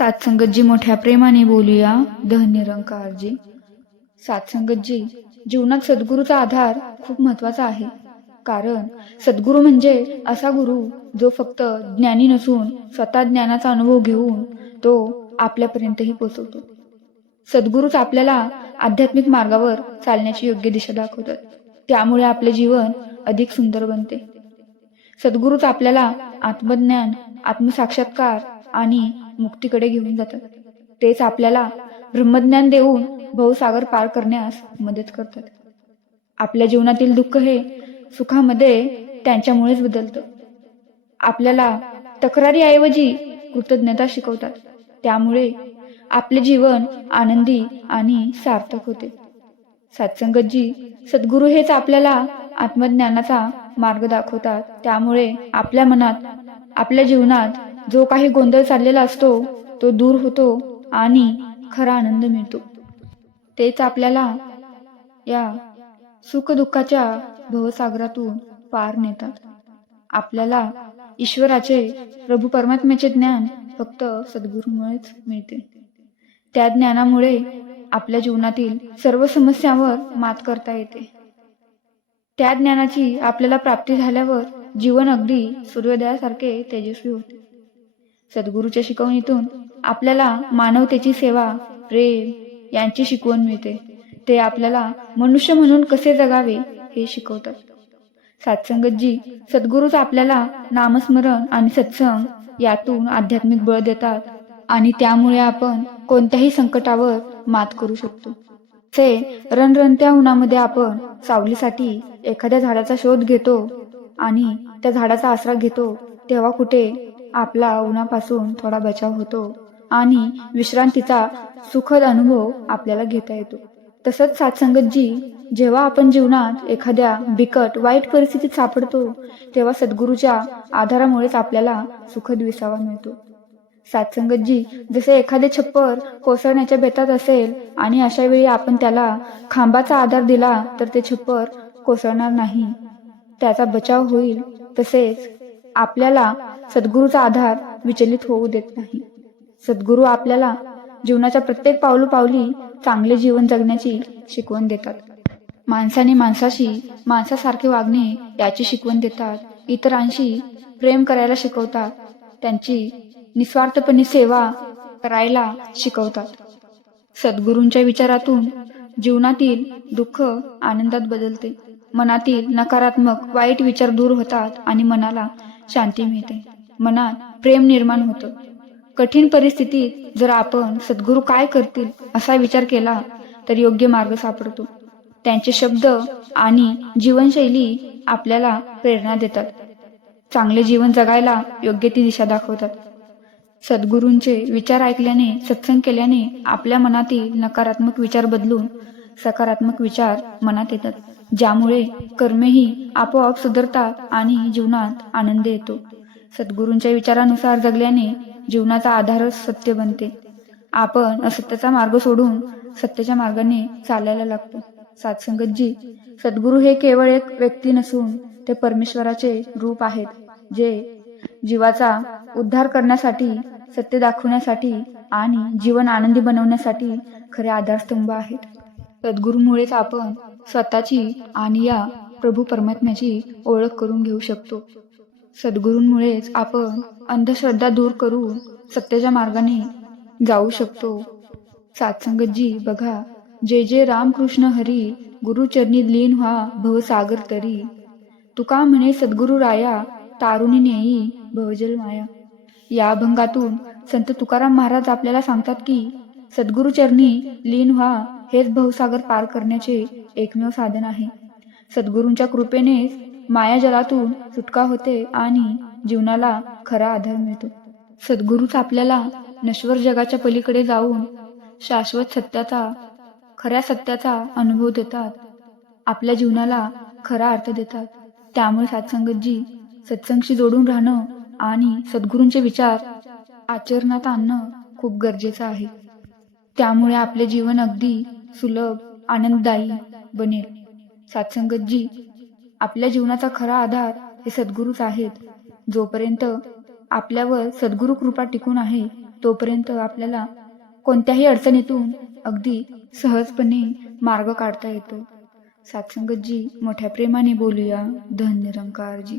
सात्संगतजी मोठ्या प्रेमाने बोलूया. धननिरंकारजी. सात्संगतजी, जीवनात सद्गुरूचा आधार खूप महत्वाचा आहे. कारण सद्गुरू म्हणजे असा गुरु जो फक्त ज्ञानी नसून स्वतः ज्ञानाचा अनुभव घेऊन तो आपल्यापर्यंतही पोहोचवतो. सद्गुरूच आपल्याला आध्यात्मिक मार्गावर चालण्याची योग्य दिशा दाखवतात. त्यामुळे आपले जीवन अधिक सुंदर बनते. सद्गुरूच आपल्याला आत्मज्ञान, आत्मसाक्षात्कार आणि मुक्तीकडे घेऊन जातात. तेच आपल्याला ब्रह्मज्ञान देऊन भवसागर पार करण्यास मदत करतात. आपल्या जीवनातील दुःख हे सुखामध्ये त्यांच्यामुळेच बदलतं. आपल्याला तक्रारीऐवजी कृतज्ञता शिकवतात. त्यामुळे आपले जीवन आनंदी आणि सार्थक होते. सत्संगतजी, सद्गुरू हेच आपल्याला आत्मज्ञानाचा मार्ग दाखवतात. त्यामुळे आपल्या मनात, आपल्या जीवनात जो काही गोंधळ चाललेला असतो तो दूर होतो आणि खरा आनंद मिळतो. तेच आपल्याला या सुखदुःखाच्या भवसागरातून पार नेतात. आपल्याला ईश्वराचे, प्रभू परमात्म्याचे ज्ञान फक्त सद्गुरूमुळेच मिळते. त्या ज्ञानामुळे आपल्या जीवनातील सर्व समस्यांवर मात करता येते. त्या ज्ञानाची आपल्याला प्राप्ती झाल्यावर जीवन अगदी सूर्योदयासारखे तेजस्वी होते. सद्गुरूच्या शिकवणीतून आपल्याला मानवतेची सेवा, प्रेम यांची शिकवण मिळते. ते आपल्याला मनुष्य म्हणून कसे जगावे हे शिकवतात. सात्संगतजी, सद्गुरूच आपल्याला नामस्मरण आणि सत्संग यातून आध्यात्मिक बळ देतात आणि त्यामुळे आपण कोणत्याही संकटावर मात करू शकतो. ते रणरणत्या उन्हामध्ये आपण सावलीसाठी एखाद्या झाडाचा शोध घेतो आणि त्या झाडाचा आसरा घेतो, तेव्हा कुठे आपला उन्हापासून थोडा बचाव होतो आणि विश्रांतीचा सुखद अनुभव आपल्याला घेता येतो. तसंच सात्संगतजी, जेव्हा आपण जीवनात एखाद्या बिकट वाईट परिस्थितीत सापडतो तेव्हा सद्गुरूच्या आधारामुळेच आपल्याला सुखद विसावा मिळतो. सात्संगतजी, जसे एखादे छप्पर कोसळण्याच्या बेतात असेल आणि अशा वेळी आपण त्याला खांबाचा आधार दिला तर ते छप्पर कोसळणार नाही, त्याचा बचाव होईल. तसेच आपल्याला सद्गुरूचा आधार विचलित होऊ देत नाही. सद्गुरू आपल्याला जीवनाच्या प्रत्येक पावलोपावली चांगले जीवन जगण्याची शिकवण देतात. माणसाने माणसाशी माणसासारखे वागणे याची शिकवण देतात. इतरांशी प्रेम करायला शिकवतात. त्यांची निस्वार्थपणे सेवा करायला शिकवतात. सद्गुरूंच्या विचारातून जीवनातील दुःख आनंदात बदलते. मनातील नकारात्मक वाईट विचार दूर होतात आणि मनाला शांती मिळते. मनात प्रेम निर्माण होतं. कठीण परिस्थितीत जर आपण सद्गुरू काय करतील असा विचार केला तर योग्य मार्ग सापडतो. त्यांचे शब्द आणि जीवनशैली आपल्याला प्रेरणा देतात. चांगले जीवन जगायला योग्य ती दिशा दाखवतात. सद्गुरूंचे विचार ऐकल्याने, सत्संग केल्याने आपल्या मनातील नकारात्मक विचार बदलून सकारात्मक विचार मनात येतात, ज्यामुळे कर्मेही आपोआप सुधारतात आणि जीवनात आनंद येतो. सद्गुरूंच्या विचारानुसार जगल्याने जीवनाचा आधारच सत्य बनते. आपण असत्याचा मार्ग सोडून सत्याच्या मार्गाने चालायला लागतो. सात्संगतजी, सद्गुरू हे केवळ एक व्यक्ती नसून ते परमेश्वराचे रूप आहेत, जे जीवाचा उद्धार करण्यासाठी, सत्य दाखवण्यासाठी आणि जीवन आनंदी बनवण्यासाठी खरे आधारस्तंभ आहेत. सद्गुरूमुळेच आपण स्वतःची आणि या प्रभू परमात्म्याची ओळख करून घेऊ शकतो. सद्गुरूंमुळेच आपण अंधश्रद्धा दूर करून सत्याच्या मार्गाने जाऊ शकतो. सात्संगतजी, बघा, जे जे रामकृष्ण हरी, गुरुचरणी लीन व्हा भवसागर तरी. तुका म्हणे सद्गुरू राया, तारुणी नेई भवजल माया. या अभंगातून संत तुकाराम महाराज आपल्याला सांगतात की सद्गुरुचरणी लीन व्हा हेच भवसागर पार करण्याचे एकमेव साधन आहे. सद्गुरूंच्या कृपेनेच मायाजलातून सुटका होते आणि जीवनाला खरा आधार मिळतो. सद्गुरूच आपल्याला नश्वर जगाच्या पलीकडे जाऊन शाश्वत सत्याचा, खऱ्या सत्याचा अनुभव देतात. आपल्या जीवनाला खरा अर्थ देतात. त्यामुळे सात्संगतजी, सत्संगशी जोडून राहणं आणि सद्गुरूंचे विचार आचरणात आणणं खूप गरजेचं आहे. त्यामुळे आपले जीवन अगदी सुलभ, आनंददायी बनेल. सात्संगतजी, आपल्या जीवनाचा खरा आधार हे सद्गुरूच आहेत. जोपर्यंत आपल्यावर सद्गुरू कृपा टिकून आहे तोपर्यंत आपल्याला कोणत्याही अडचणीतून अगदी सहजपणे मार्ग काढता येतो. सात्संगतजी, मोठ्या प्रेमाने बोलूया. धन निरंकारजी.